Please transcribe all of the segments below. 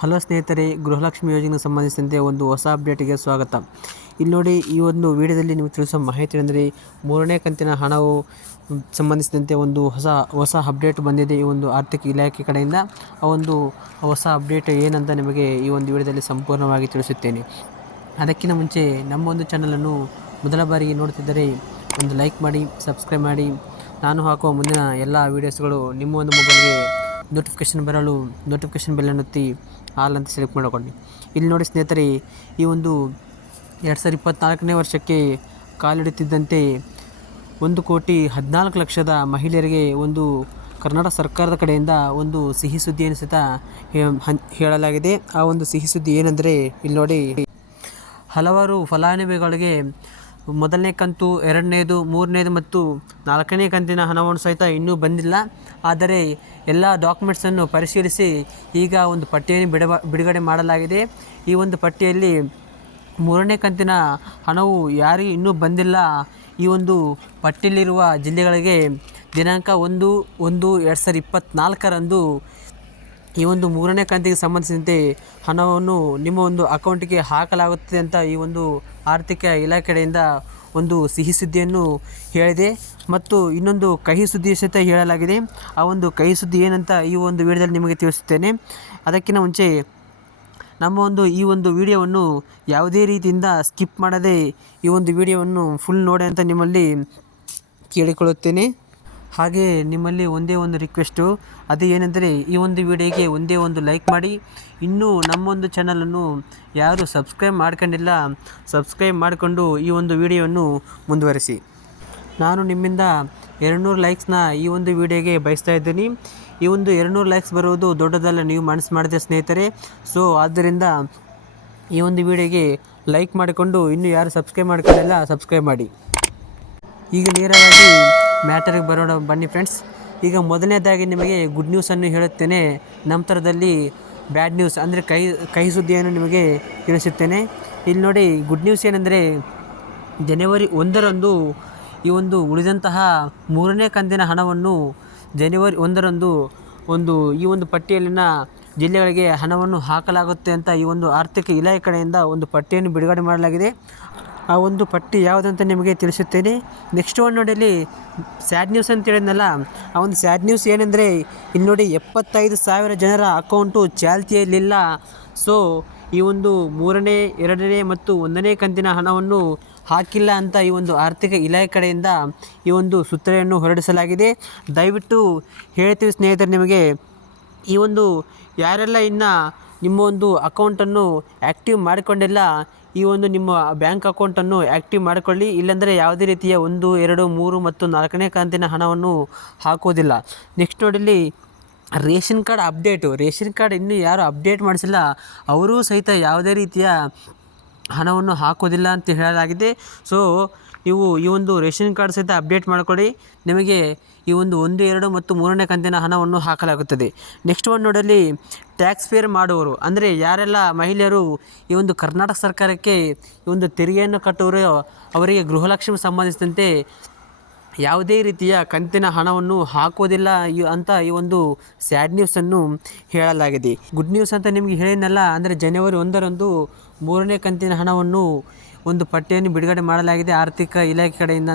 Hello ಸ್ನೇಹಿತರೆ, ಗೃಹಲಕ್ಷ್ಮಿ ಯೋಜನೆಗೆ ಸಂಬಂಧಿಸಿದಂತೆ ಒಂದು ಹೊಸ ಅಪ್ಡೇಟ್ಗೆ ಸ್ವಾಗತ. ಇಲ್ಲಿ ನೋಡಿ, ಈ ಒಂದು ವಿಡಿಯೋದಲ್ಲಿ ನಿಮಗೆ ತಿಳಿಸೋ ಮಾಹಿತಿ ಅಂದರೆ ಮೂರನೇ ಕಂತಿನ ಹಣವು ಸಂಬಂಧಿಸಿದಂತೆ ಒಂದು ಹೊಸ ಹೊಸ ಅಪ್ಡೇಟ್ ಬಂದಿದೆ ಈ ಒಂದು ಆರ್ಥಿಕ ಇಲಾಖೆ ಕಡೆಯಿಂದ. ಆ ಒಂದು ಹೊಸ ಅಪ್ಡೇಟ್ ಏನಂತ ನಿಮಗೆ ಈ ಒಂದು ವಿಡಿಯೋದಲ್ಲಿ ಸಂಪೂರ್ಣವಾಗಿ ತಿಳಿಸುತ್ತೇನೆ. ಅದಕ್ಕಿಂತ ಮುಂಚೆ, ನಮ್ಮ ಒಂದು ಚಾನಲನ್ನು ಮೊದಲ ಬಾರಿಗೆ ನೋಡ್ತಿದ್ದರೆ ಒಂದು ಲೈಕ್ ಮಾಡಿ, ಸಬ್ಸ್ಕ್ರೈಬ್ ಮಾಡಿ. ನಾನು ಹಾಕುವ ಮುಂದಿನ ಎಲ್ಲ ವೀಡಿಯೋಸ್ಗಳು ನಿಮ್ಮ ಒಂದು ಮೊಬೈಲ್ಗೆ ನೋಟಿಫಿಕೇಷನ್ ಬರಲು ನೋಟಿಫಿಕೇಷನ್ ಬೆಲ್ ಅನ್ನೊತ್ತಿ ಆಲ್ ಅಂತ ಸೆಲೆಕ್ಟ್ ಮಾಡಿಕೊಂಡು. ಇಲ್ಲಿ ನೋಡಿ ಸ್ನೇಹಿತರೆ, ಈ ಒಂದು ಎರಡು ಸಾವಿರದ ಇಪ್ಪತ್ತ್ನಾಲ್ಕನೇ ವರ್ಷಕ್ಕೆ ಕಾಲಿಡುತ್ತಿದ್ದಂತೆ ಒಂದು ಕೋಟಿ ಹದಿನಾಲ್ಕು ಲಕ್ಷದ ಮಹಿಳೆಯರಿಗೆ ಒಂದು ಕರ್ನಾಟಕ ಸರ್ಕಾರದ ಕಡೆಯಿಂದ ಒಂದು ಸಿಹಿ ಸುದ್ದಿ ಸಹಿತ ಹೇಳಲಾಗಿದೆ. ಆ ಒಂದು ಸಿಹಿ ಸುದ್ದಿ ಏನೆಂದರೆ, ಇಲ್ಲಿ ನೋಡಿ ಹಲವಾರು ಫಲಾನುಭವಿಗಳಿಗೆ ಮೊದಲನೇ ಕಂತು, ಎರಡನೇದು, ಮೂರನೇದು ಮತ್ತು ನಾಲ್ಕನೇ ಕಂತಿನ ಹಣವನ್ನು ಸಹಿತ ಇನ್ನೂ ಬಂದಿಲ್ಲ. ಆದರೆ ಎಲ್ಲ ಡಾಕ್ಯುಮೆಂಟ್ಸನ್ನು ಪರಿಶೀಲಿಸಿ ಈಗ ಒಂದು ಪಟ್ಟಿಯನ್ನು ಬಿಡ ಬಿಡುಗಡೆ ಮಾಡಲಾಗಿದೆ. ಈ ಒಂದು ಪಟ್ಟಿಯಲ್ಲಿ ಮೂರನೇ ಕಂತಿನ ಹಣವು ಯಾರಿಗೂ ಇನ್ನೂ ಬಂದಿಲ್ಲ. ಈ ಒಂದು ಪಟ್ಟಿಯಲ್ಲಿರುವ ಜಿಲ್ಲೆಗಳಿಗೆ ದಿನಾಂಕ ಒಂದು ಒಂದು, ಎರಡು ಸಾವಿರದ ಇಪ್ಪತ್ತ್ನಾಲ್ಕರಂದು ಈ ಒಂದು ಮೂರನೇ ಕಂತಿಗೆ ಸಂಬಂಧಿಸಿದಂತೆ ಹಣವನ್ನು ನಿಮ್ಮ ಒಂದು ಅಕೌಂಟಿಗೆ ಹಾಕಲಾಗುತ್ತದೆ ಅಂತ ಈ ಒಂದು ಆರ್ಥಿಕ ಇಲಾಖೆಯಿಂದ ಒಂದು ಸಿಹಿ ಸುದ್ದಿಯನ್ನು ಹೇಳಿದೆ ಮತ್ತು ಇನ್ನೊಂದು ಕಹಿ ಸುದ್ದಿ ಸಹಿತ ಹೇಳಲಾಗಿದೆ. ಆ ಒಂದು ಕಹಿ ಸುದ್ದಿ ಏನಂತ ಈ ಒಂದು ವಿಡಿಯೋದಲ್ಲಿ ನಿಮಗೆ ತಿಳಿಸುತ್ತೇನೆ. ಅದಕ್ಕಿಂತ ಮುಂಚೆ ನಮ್ಮ ಒಂದು ಈ ಒಂದು ವಿಡಿಯೋವನ್ನು ಯಾವುದೇ ರೀತಿಯಿಂದ ಸ್ಕಿಪ್ ಮಾಡದೆ ಈ ಒಂದು ವಿಡಿಯೋವನ್ನು ಫುಲ್ ನೋಡಿ ಅಂತ ನಿಮ್ಮಲ್ಲಿ ಕೇಳಿಕೊಳ್ಳುತ್ತೇನೆ. ಹಾಗೆ ನಿಮ್ಮಲ್ಲಿ ಒಂದೇ ಒಂದು ರಿಕ್ವೆಸ್ಟು ಅದು ಏನೆಂದರೆ ಈ ಒಂದು ವಿಡಿಯೋಗೆ ಒಂದೇ ಒಂದು ಲೈಕ್ ಮಾಡಿ. ಇನ್ನೂ ನಮ್ಮೊಂದು ಚಾನಲನ್ನು ಯಾರು ಸಬ್ಸ್ಕ್ರೈಬ್ ಮಾಡ್ಕೊಂಡಿಲ್ಲ ಸಬ್ಸ್ಕ್ರೈಬ್ ಮಾಡಿಕೊಂಡು ಈ ಒಂದು ವಿಡಿಯೋವನ್ನು ಮುಂದುವರಿಸಿ. ನಾನು ನಿಮ್ಮಿಂದ ಎರಡುನೂರು ಲೈಕ್ಸ್ನ ಈ ಒಂದು ವಿಡಿಯೋಗೆ ಬಯಸ್ತಾ ಇದ್ದೀನಿ. ಈ ಒಂದು ಎರಡುನೂರು ಲೈಕ್ಸ್ ಬರುವುದು ದೊಡ್ಡದಲ್ಲ, ನೀವು ಮನಸ್ಸು ಮಾಡಿದೆ ಸ್ನೇಹಿತರೆ. ಸೊ ಆದ್ದರಿಂದ ಈ ಒಂದು ವಿಡಿಯೋಗೆ ಲೈಕ್ ಮಾಡಿಕೊಂಡು ಇನ್ನೂ ಯಾರು ಸಬ್ಸ್ಕ್ರೈಬ್ ಮಾಡ್ಕೊಂಡಿಲ್ಲ ಸಬ್ಸ್ಕ್ರೈಬ್ ಮಾಡಿ. ಈಗ ನೇರವಾಗಿ ಮ್ಯಾಟರಿಗೆ ಬರೋಣ ಬನ್ನಿ ಫ್ರೆಂಡ್ಸ್. ಈಗ ಮೊದಲನೇದಾಗಿ ನಿಮಗೆ ಗುಡ್ ನ್ಯೂಸನ್ನು ಹೇಳುತ್ತೇನೆ. ನಂತರದಲ್ಲಿ ಬ್ಯಾಡ್ ನ್ಯೂಸ್ ಅಂದರೆ ಕೈ ಕಹಿ ಸುದ್ದಿಯನ್ನು ನಿಮಗೆ ತಿಳಿಸುತ್ತೇನೆ. ಇಲ್ಲಿ ನೋಡಿ ಗುಡ್ ನ್ಯೂಸ್ ಏನೆಂದರೆ, ಜನವರಿ ಒಂದರಂದು ಈ ಒಂದು ಉಳಿದಂತಹ ಮೂರನೇ ಕಂತಿನ ಹಣವನ್ನು ಜನವರಿ ಒಂದರಂದು ಒಂದು, ಈ ಒಂದು ಪಟ್ಟಿಯಲ್ಲಿನ ಜಿಲ್ಲೆಗಳಿಗೆ ಹಣವನ್ನು ಹಾಕಲಾಗುತ್ತೆ ಅಂತ ಈ ಒಂದು ಆರ್ಥಿಕ ಇಲಾಖೆ ಕಡೆಯಿಂದ ಒಂದು ಪಟ್ಟಿಯನ್ನು ಬಿಡುಗಡೆ ಮಾಡಲಾಗಿದೆ. ಆ ಒಂದು ಪಟ್ಟಿ ಯಾವುದಂತ ನಿಮಗೆ ತಿಳಿಸುತ್ತೇನೆ. ನೆಕ್ಸ್ಟ್ ಒನ್ ನೋಡಿ ಇಲ್ಲಿ ಸ್ಯಾಡ್ ನ್ಯೂಸ್ ಅಂತ ಹೇಳಿದ್ನಲ್ಲ, ಆ ಒಂದು ಸ್ಯಾಡ್ ನ್ಯೂಸ್ ಏನೆಂದರೆ, ಇಲ್ಲಿ ನೋಡಿ ಎಪ್ಪತ್ತೈದು ಸಾವಿರ ಜನರ ಅಕೌಂಟು ಚಾಲ್ತಿಯಲ್ಲಿಲ್ಲ ಸೊ ಈ ಒಂದು ಮೂರನೇ, ಎರಡನೇ ಮತ್ತು ಒಂದನೇ ಕಂತಿನ ಹಣವನ್ನು ಹಾಕಿಲ್ಲ ಅಂತ ಈ ಒಂದು ಆರ್ಥಿಕ ಇಲಾಖೆ ಕಡೆಯಿಂದ ಈ ಒಂದು ಸುತ್ತಲೆಯನ್ನು ಹೊರಡಿಸಲಾಗಿದೆ. ದಯವಿಟ್ಟು ಹೇಳ್ತೀವಿ ಸ್ನೇಹಿತರೆ ನಿಮಗೆ, ಈ ಒಂದು ಯಾರೆಲ್ಲ ಇನ್ನು ನಿಮ್ಮ ಒಂದು ಅಕೌಂಟನ್ನು ಆ್ಯಕ್ಟಿವ್ ಮಾಡಿಕೊಂಡಿಲ್ಲ, ಈ ಒಂದು ನಿಮ್ಮ ಬ್ಯಾಂಕ್ ಅಕೌಂಟನ್ನು ಆ್ಯಕ್ಟಿವ್ ಮಾಡಿಕೊಳ್ಳಿ, ಇಲ್ಲಾಂದರೆ ಯಾವುದೇ ರೀತಿಯ ಒಂದು, ಎರಡು, ಮೂರು ಮತ್ತು ನಾಲ್ಕನೇ ಕಂತಿನ ಹಣವನ್ನು ಹಾಕೋದಿಲ್ಲ. ನೆಕ್ಸ್ಟ್ ನೋಡಲಿ ration card update ration card ಇನ್ನೂ ಯಾರು ಅಪ್ಡೇಟ್ ಮಾಡಿಸಿಲ್ಲ, ಅವರೂ ಸಹಿತ ಯಾವುದೇ ರೀತಿಯ ಹಣವನ್ನು ಹಾಕೋದಿಲ್ಲ ಅಂತ ಹೇಳಲಾಗಿದೆ. ಸೊ ನೀವು ಈ ಒಂದು ರೇಷನ್ ಕಾರ್ಡ್ ಸಹಿತ ಅಪ್ಡೇಟ್ ಮಾಡಿಕೊಳ್ಳಿ. ನಿಮಗೆ ಈ ಒಂದು ಒಂದು, ಎರಡು ಮತ್ತು ಮೂರನೇ ಕಂತಿನ ಹಣವನ್ನು ಹಾಕಲಾಗುತ್ತದೆ. ನೆಕ್ಸ್ಟ್ ಒನ್ ನೋಡಲಿ ಟ್ಯಾಕ್ಸ್ ಪೇರ್ ಮಾಡುವವರು, ಅಂದರೆ ಯಾರೆಲ್ಲ ಮಹಿಳೆಯರು ಈ ಒಂದು ಕರ್ನಾಟಕ ಸರ್ಕಾರಕ್ಕೆ ಈ ಒಂದು ತೆರಿಗೆಯನ್ನು ಕಟ್ಟುವರು ಅವರಿಗೆ ಗೃಹಲಕ್ಷ್ಮಿ ಸಂಬಂಧಿಸಿದಂತೆ ಯಾವುದೇ ರೀತಿಯ ಕಂತಿನ ಹಣವನ್ನು ಹಾಕೋದಿಲ್ಲ ಅಂತ ಈ ಒಂದು ಸ್ಯಾಡ್ ನ್ಯೂಸನ್ನು ಹೇಳಲಾಗಿದೆ. ಗುಡ್ ನ್ಯೂಸ್ ಅಂತ ನಿಮಗೆ ಹೇಳಿದ್ನಲ್ಲ, ಅಂದರೆ ಜನವರಿ ಒಂದರಂದು ಮೂರನೇ ಕಂತಿನ ಹಣವನ್ನು ಒಂದು ಪಟ್ಟಿಯನ್ನು ಬಿಡುಗಡೆ ಮಾಡಲಾಗಿದೆ. ಆರ್ಥಿಕ ಇಲಾಖೆ ಕಡೆಯಿಂದ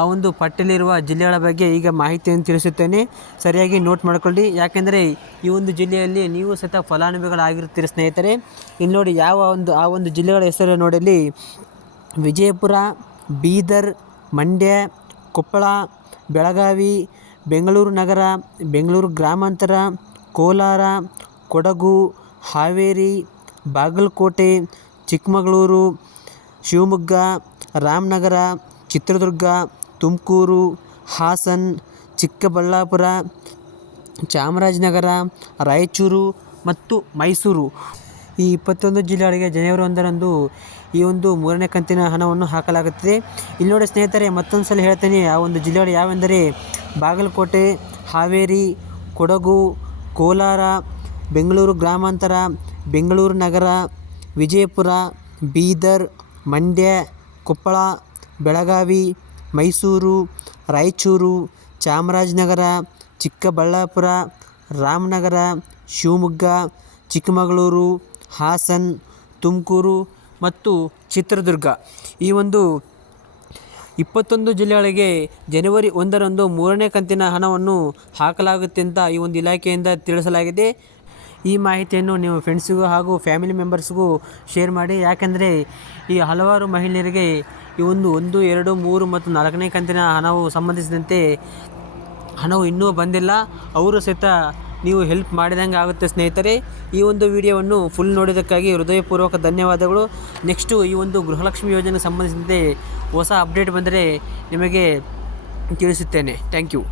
ಆ ಒಂದು ಪಟ್ಟಿಯಲ್ಲಿರುವ ಜಿಲ್ಲೆಗಳ ಬಗ್ಗೆ ಈಗ ಮಾಹಿತಿಯನ್ನು ತಿಳಿಸುತ್ತೇನೆ. ಸರಿಯಾಗಿ ನೋಟ್ ಮಾಡಿಕೊಳ್ಳಿ. ಯಾಕೆಂದರೆ ಈ ಒಂದು ಜಿಲ್ಲೆಯಲ್ಲಿ ನೀವು ಸಹಿತ ಫಲಾನುಭವಿಗಳಾಗಿರುತ್ತೀರಿ ಸ್ನೇಹಿತರೆ. ಇಲ್ಲಿ ನೋಡಿ ಯಾವ ಒಂದು, ಆ ಒಂದು ಜಿಲ್ಲೆಗಳ ಹೆಸರು ನೋಡಲಿ ವಿಜಯಪುರ, ಬೀದರ್, ಮಂಡ್ಯ, ಕೊಪ್ಪಳ, ಬೆಳಗಾವಿ, ಬೆಂಗಳೂರು ನಗರ, ಬೆಂಗಳೂರು ಗ್ರಾಮಾಂತರ, ಕೋಲಾರ, ಕೊಡಗು, ಹಾವೇರಿ, ಬಾಗಲಕೋಟೆ, ಚಿಕ್ಕಮಗಳೂರು ಶಿವಮೊಗ್ಗ, ರಾಮನಗರ, ಚಿತ್ರದುರ್ಗ, ತುಮಕೂರು, ಹಾಸನ, ಚಿಕ್ಕಬಳ್ಳಾಪುರ, ಚಾಮರಾಜನಗರ, ರಾಯಚೂರು ಮತ್ತು ಮೈಸೂರು. ಈ ಇಪ್ಪತ್ತೊಂದು ಜಿಲ್ಲೆಗಳಿಗೆ ಜನವರಿ ಒಂದರಂದು ಈ ಒಂದು ಮೂರನೇ ಕಂತಿನ ಹಣವನ್ನು ಹಾಕಲಾಗುತ್ತದೆ. ಇಲ್ಲಿ ನೋಡಿ ಸ್ನೇಹಿತರೆ, ಮತ್ತೊಂದು ಸಲ ಹೇಳ್ತೇನೆ, ಆ ಒಂದು ಜಿಲ್ಲೆಗಳು ಯಾವೆಂದರೆ ಬಾಗಲಕೋಟೆ, ಹಾವೇರಿ, ಕೊಡಗು, ಕೋಲಾರ, ಬೆಂಗಳೂರು ಗ್ರಾಮಾಂತರ, ಬೆಂಗಳೂರು ನಗರ, ವಿಜಯಪುರ, ಬೀದರ್ ಮಂಡ್ಯ, ಕೊಪ್ಪಳ, ಬೆಳಗಾವಿ, ಮೈಸೂರು, ರಾಯಚೂರು, ಚಾಮರಾಜನಗರ, ಚಿಕ್ಕಬಳ್ಳಾಪುರ, ರಾಮನಗರ, ಶಿವಮೊಗ್ಗ, ಚಿಕ್ಕಮಗಳೂರು, ಹಾಸನ, ತುಮಕೂರು ಮತ್ತು ಚಿತ್ರದುರ್ಗ. ಈ ಒಂದು ಇಪ್ಪತ್ತೊಂದು ಜಿಲ್ಲೆಗಳಿಗೆ ಜನವರಿ ಒಂದರಂದು ಮೂರನೇ ಕಂತಿನ ಹಣವನ್ನು ಹಾಕಲಾಗುತ್ತೆ ಅಂತ ಈ ಒಂದು ಇಲಾಖೆಯಿಂದ ತಿಳಿಸಲಾಗಿದೆ. ಈ ಮಾಹಿತಿಯನ್ನು ನೀವು ಫ್ರೆಂಡ್ಸಿಗೂ ಹಾಗೂ ಫ್ಯಾಮಿಲಿ ಮೆಂಬರ್ಸ್ಗೂ ಶೇರ್ ಮಾಡಿ. ಯಾಕೆಂದರೆ ಈ ಹಲವಾರು ಮಹಿಳೆಯರಿಗೆ ಈ ಒಂದು ಒಂದು, ಎರಡು, ಮೂರು ಮತ್ತು ನಾಲ್ಕನೇ ಕಂತಿನ ಹಣವು ಸಂಬಂಧಿಸಿದಂತೆ ಹಣವು ಇನ್ನೂ ಬಂದಿಲ್ಲ. ಅವರು ಸಹಿತ ನೀವು ಹೆಲ್ಪ್ ಮಾಡಿದಂಗೆ ಆಗುತ್ತೆ ಸ್ನೇಹಿತರೆ. ಈ ಒಂದು ವಿಡಿಯೋವನ್ನು ಫುಲ್ ನೋಡಿದ್ದಕ್ಕಾಗಿ ಹೃದಯಪೂರ್ವಕ ಧನ್ಯವಾದಗಳು. ನೆಕ್ಸ್ಟು ಈ ಒಂದು ಗೃಹಲಕ್ಷ್ಮಿ ಯೋಜನೆಗೆ ಸಂಬಂಧಿಸಿದಂತೆ ಹೊಸ ಅಪ್ಡೇಟ್ ಬಂದರೆ ನಿಮಗೆ ತಿಳಿಸುತ್ತೇನೆ. Thank you